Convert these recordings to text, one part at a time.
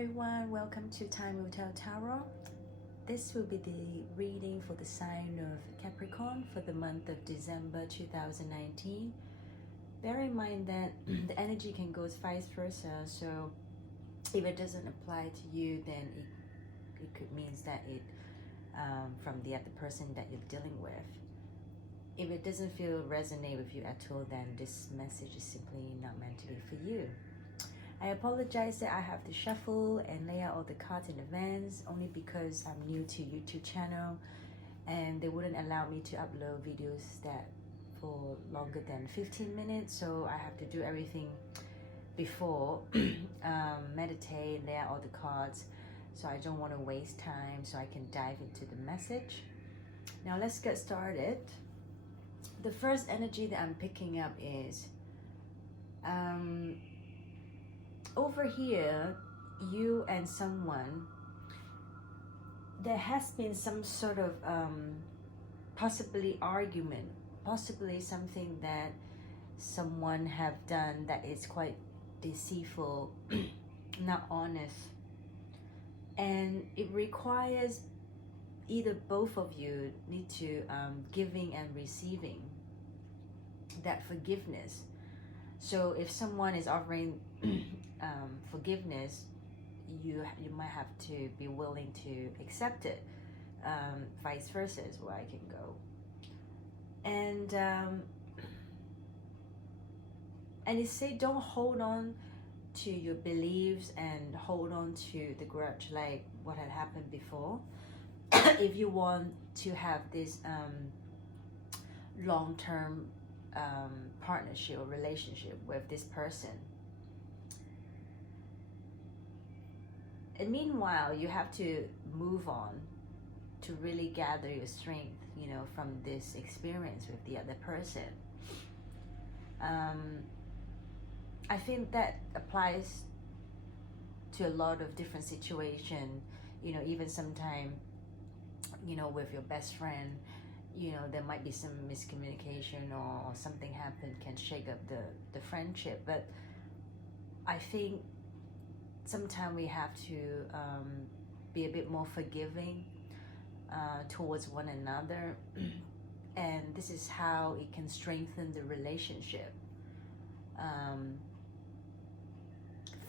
everyone, welcome to Time Will Tell Tarot. This will be the reading for the sign of Capricorn for the month of December 2019. Bear in mind that the energy can go vice versa, so if it doesn't apply to you, then it could mean that it from the other person that you're dealing with. If it doesn't feel resonate with you at all, then this message is simply not meant to be for you. I apologize that I have to shuffle and lay out all the cards in advance, only because I'm new to YouTube channel and they wouldn't allow me to upload videos that for longer than 15 minutes, so I have to do everything before, meditate, lay out all the cards, so I don't want to waste time, so I can dive into the message. Now let's get started. The first energy that I'm picking up is over here, you and someone, there has been some sort of possibly argument, possibly something that someone have done that is quite deceitful, not honest, and it requires either both of you need to giving and receiving that forgiveness. So if someone is offering forgiveness, you might have to be willing to accept it. Vice versa is where I can go. And it say don't hold on to your beliefs and hold on to the grudge like what had happened before. If you want to have this long-term partnership or relationship with this person. And meanwhile, you have to move on to really gather your strength, from this experience with the other person. I think that applies to a lot of different situations, even sometime, with your best friend, there might be some miscommunication or something happened can shake up the friendship. But I think sometimes we have to be a bit more forgiving towards one another, and this is how it can strengthen the relationship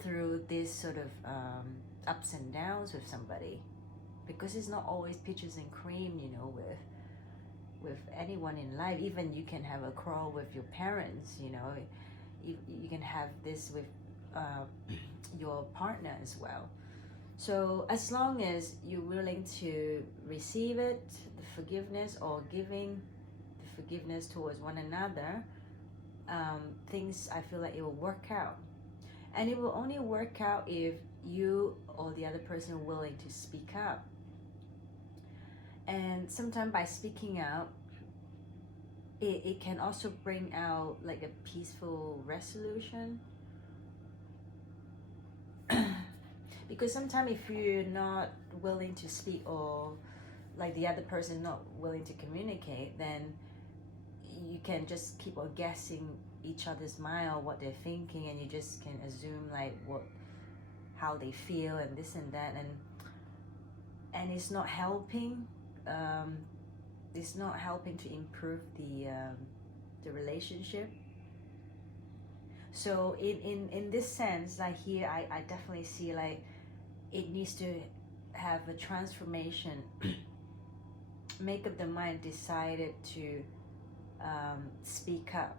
through this sort of ups and downs with somebody, because it's not always peaches and cream, with anyone in life. Even you can have a quarrel with your parents, you can have this with your partner as well. So as long as you're willing to receive it, the forgiveness, or giving the forgiveness towards one another, things, I feel like it will work out. And it will only work out if you or the other person are willing to speak up. And sometimes by speaking out, it can also bring out like a peaceful resolution. Because sometimes if you're not willing to speak, or like the other person not willing to communicate, then you can just keep on guessing each other's mind or what they're thinking, and you just can assume like how they feel and this and that, and it's not helping. It's not helping to improve the relationship. So in this sense, like here, I definitely see like it needs to have a transformation. Make up the mind, decided to speak up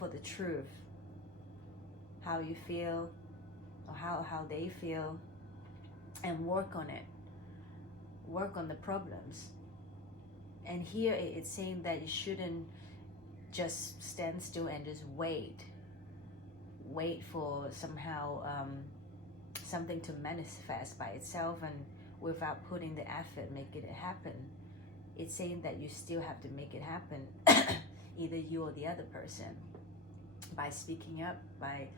for the truth, how you feel or how they feel, and work on it, work on the problems. And here it's saying that you shouldn't just stand still and just wait for somehow something to manifest by itself, and without putting the effort make it happen. It's saying that you still have to make it happen, either you or the other person, by speaking up, by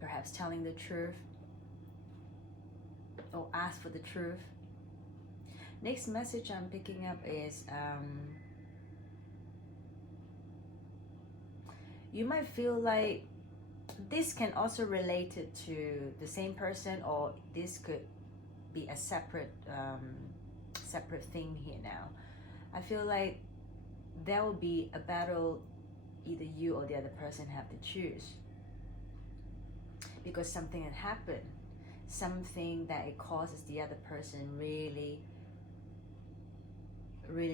perhaps telling the truth, or ask for the truth. Next message I'm picking up is you might feel like this can also relate it to the same person, or this could be a separate separate thing here now. I feel like there will be a battle either you or the other person have to choose, because something had happened, something that it causes the other person really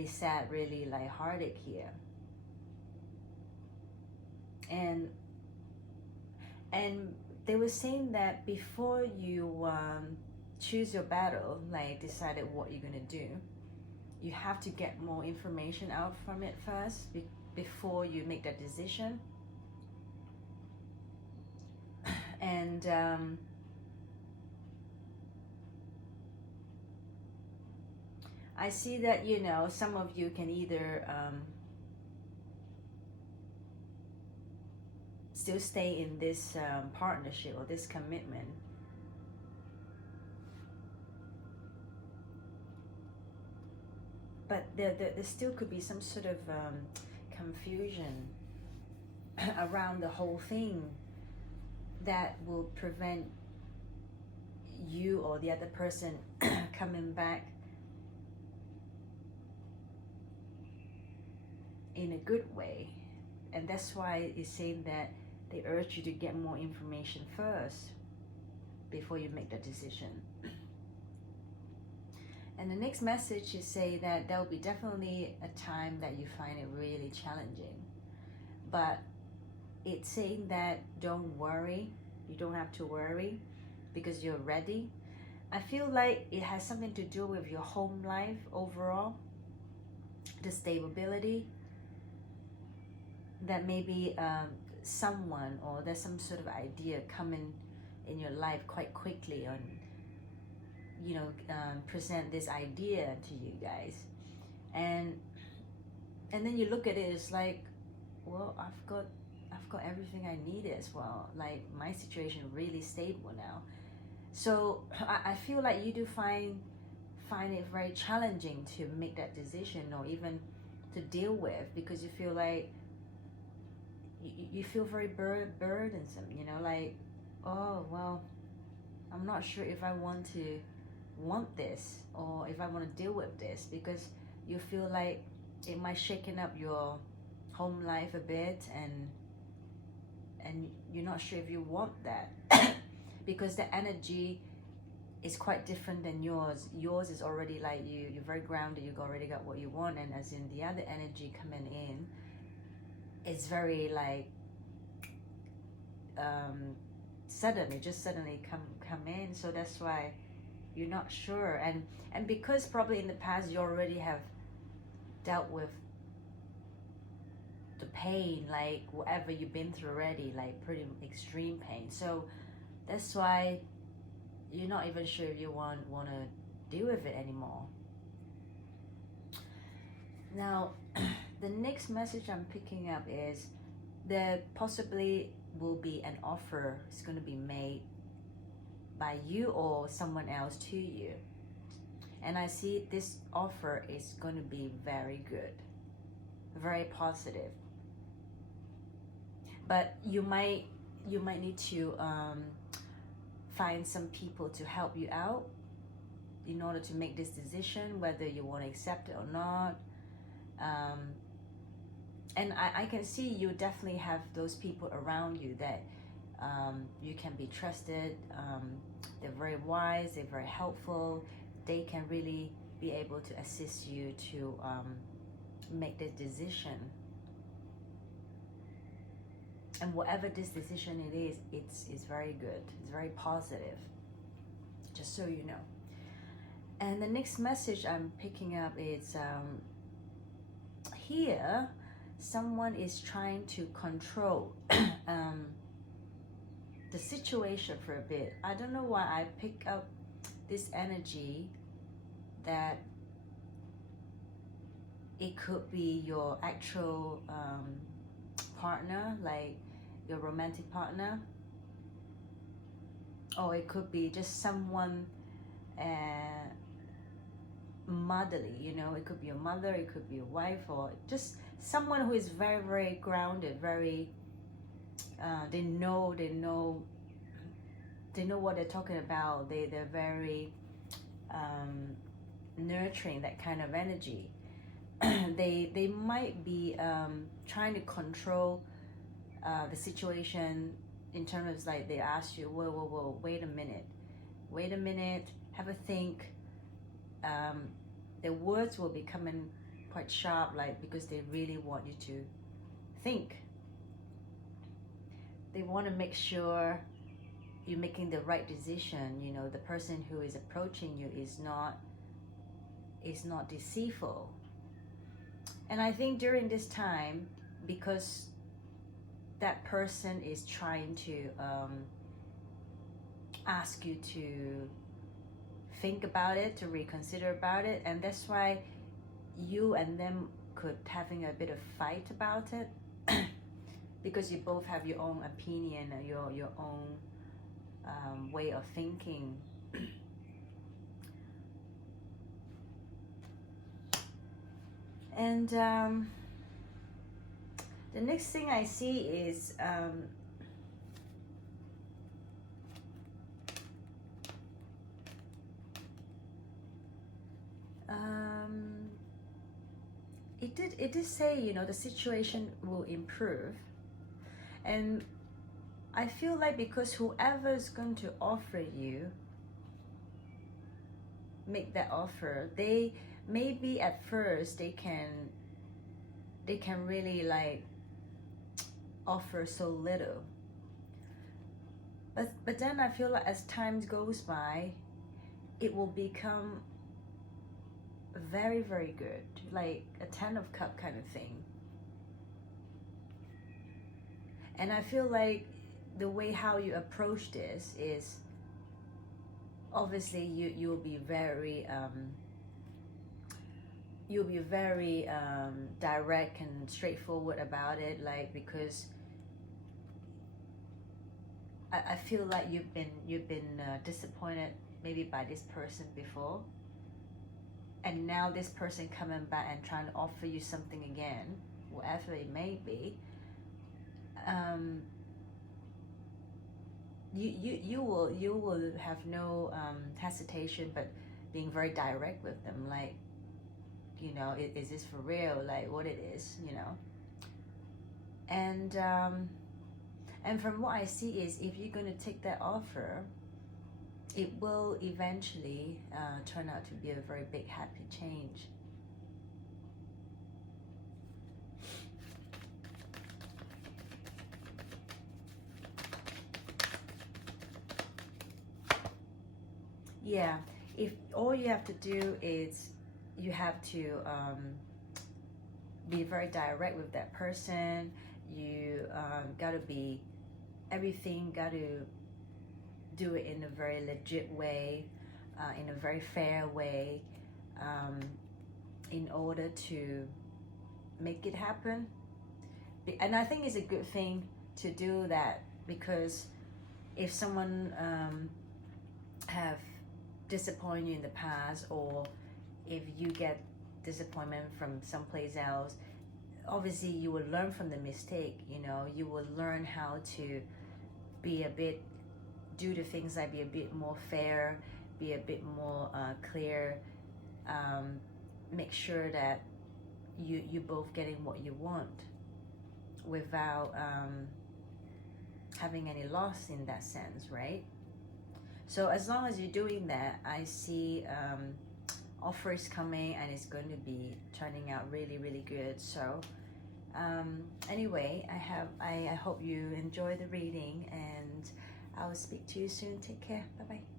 sad, really like heartache here. And they were saying that before you choose your battle, like decided what you're gonna do, you have to get more information out from it first before you make that decision. And I see that, you know, some of you can either still stay in this partnership or this commitment, but there still could be some sort of confusion around the whole thing that will prevent you or the other person coming back in a good way. And that's why it's saying that they urge you to get more information first before you make the decision. And the next message is say that there will be definitely a time that you find it really challenging, but it's saying that don't worry, you don't have to worry because you're ready. I feel like it has something to do with your home life overall, the stability, that maybe someone or there's some sort of idea coming in your life quite quickly on, you know, present this idea to you guys, and then you look at it, it's like, well, I've got everything I need as well. Like my situation really stable now, so I feel like you do find it very challenging to make that decision or even to deal with, because you feel like you feel very burdensome, you know, like, oh well, I'm not sure if I want this or if I want to deal with this, because you feel like it might shaken up your home life a bit, and you're not sure if you want that because the energy is quite different than yours. Yours is already like you're very grounded, you've already got what you want, and as in the other energy coming in, it's very like suddenly come in. So that's why you're not sure, and because probably in the past you already have dealt with the pain, like whatever you've been through already, like pretty extreme pain, so that's why you're not even sure if you want to deal with it anymore. Now the next message I'm picking up is there possibly will be an offer is going to be made by you or someone else to you, and I see this offer is going to be very good, very positive, but you might need to find some people to help you out in order to make this decision, whether you want to accept it or not. And I can see you definitely have those people around you that you can be trusted. They're very wise, they're very helpful, they can really be able to assist you to make this decision. And whatever this decision it is, it's very good, it's very positive, just so you know. And the next message I'm picking up is here someone is trying to control the situation for a bit. I don't know why I pick up this energy that it could be your actual partner, like your romantic partner, or it could be just someone motherly, you know, it could be your mother, it could be your wife, or just someone who is very, very grounded, very They know what they're talking about. They're very nurturing, that kind of energy. They might be trying to control the situation in terms of like they ask you, whoa, wait a minute, have a think. The words will be coming quite sharp, like, because they really want you to think. They want to make sure you're making the right decision. You know, the person who is approaching you is not deceitful. And I think during this time, because that person is trying to ask you to think about it, to reconsider about it, and that's why you and them could having a bit of fight about it because you both have your own opinion and your own way of thinking. And the next thing I see is it did say, you know, the situation will improve. And I feel like because whoever is going to offer you, make that offer, they maybe at first they can really like offer so little, but then I feel like as time goes by, it will become very, very good, like a 10 of cup kind of thing. And I feel like the way how you approach this is obviously you'll be very direct and straightforward about it, like, because I feel like you've been disappointed maybe by this person before, and now this person coming back and trying to offer you something again, whatever it may be. You will have no hesitation, but being very direct with them, like, you know, is this for real, like what it is, you know. And from what I see is, if you're going to take that offer, it will eventually turn out to be a very big happy change. Yeah, if all you have to do is you have to be very direct with that person. You gotta be everything, gotta do it in a very legit way, in a very fair way, in order to make it happen. And I think it's a good thing to do that, because if someone have disappointed you in the past, or if you get disappointment from someplace else, obviously you will learn from the mistake. You know, you will learn how to be a bit, do the things like be a bit more fair, be a bit more clear, make sure that you both getting what you want without having any loss in that sense, right? So as long as you're doing that, I see offers coming, and it's going to be turning out really, really good. So anyway, I hope you enjoy the reading, and I will speak to you soon. Take care. Bye bye.